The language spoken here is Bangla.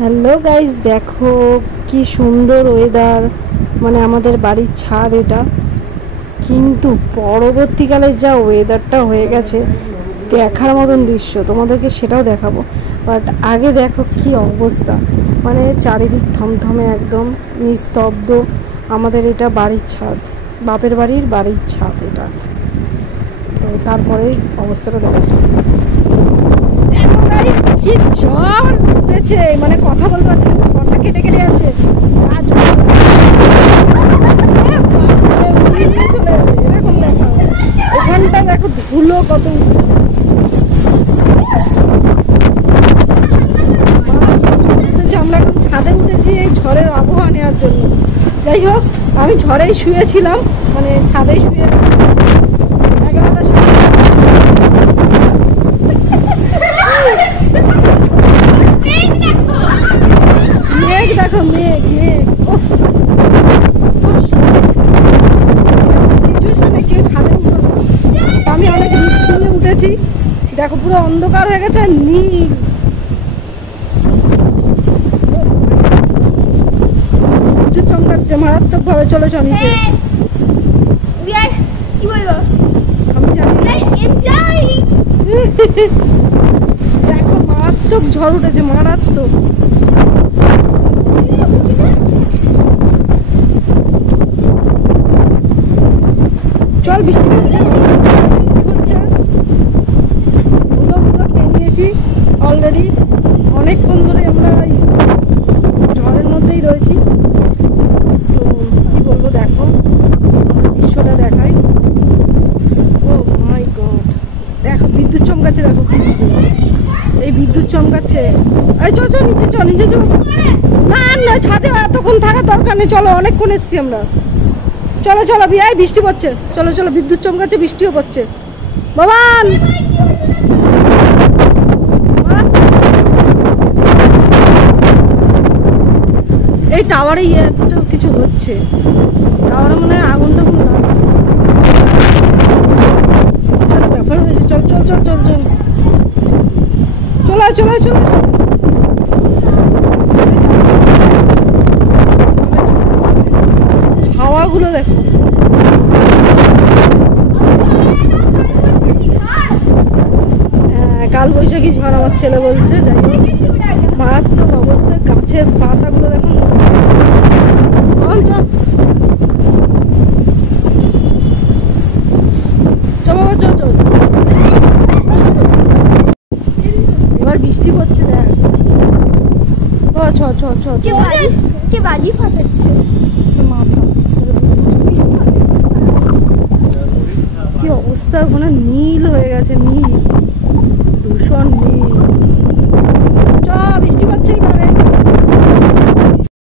হ্যালো গাইস, দেখো কি সুন্দর ওয়েদার। মানে আমাদের বাড়ির ছাদ এটা, কিন্তু পরবর্তীকালে যা ওয়েদারটা হয়ে গেছে দেখার মতন দৃশ্য, তোমাদেরকে সেটাও দেখাবো। বাট আগে দেখো কি অবস্থা, মানে চারিদিক থমথমে একদম নিস্তব্ধ। আমাদের এটা বাড়ির ছাদ, বাপের বাড়ির ছাদ এটা। তো তারপরে অবস্থাটা দেখো, কি ঝড় উঠেছে, মানে কথা বলতে পারছি না, কথা কেটে কেটে যাচ্ছে। চলে যাবে এরকম দেখা। ওখানটা দেখো ধুলো কত, আমরা এখন ছাদে উঠেছি এই ঝড়ের আবহাওয়া নেওয়ার জন্য। যাই হোক, আমি ঝড়েই শুয়েছিলাম, মানে ছাদেই শুয়ে 11টা মেঘ দেখো, মেঘ সিচুয়েশনে কেউ ছাদে উঠলো না। আমি অনেক রিস্ক নিয়ে উঠেছি। দেখো পুরো অন্ধকার হয়ে গেছে, নীল। বিদ্যুৎ চমকাচ্ছে মারাত্মক ভাবে। চলে চল নিচে। আমি জানি দেখো মারাত্মক ঝড় উঠেছে, মারাত্মক। চল, বৃষ্টি পড়ছে, ধুলো খেয়ে নিয়েছি অলরেডি। অনেকক্ষণ ধরে আমরা ঝড়ের মধ্যেই রয়েছি। তো কি বলবো, দেখো দৃশ্যটা দেখাই। ও মাই গড, দেখো বিদ্যুৎ চমকাচ্ছে, দেখো এই বিদ্যুৎ চমকাচ্ছে। এই চল নিচে চল। না ছাদে এতক্ষণ থাকার দরকার নেই, চলো অনেকক্ষণ এসছি আমরা। চলো বিয়াই, বৃষ্টি পড়ছে। চলো বিদ্যুৎ চমকাচ্ছে, বৃষ্টিও পড়ছে। বাবান এই টাওয়ারে একটা কিছু হচ্ছে, টাওয়ারে মনে হয় আগুনটা কোনো লাগছে, ব্যাপার হয়েছে। চল হাওয়াগুলো দেখো, কাল বৈশাখী ঝড় আমার ছেলে বলছে। যাই হোক, মারাত্মক অবস্থা। গাছের পাতাগুলো দেখো। চল এবার বৃষ্টি পড়ছে, দেখ। কে বাজি ফাটাচ্ছে মাথা। কি অবস্থা, ওখানে নীল হয়ে গেছে, নীল, ভীষণ নীল।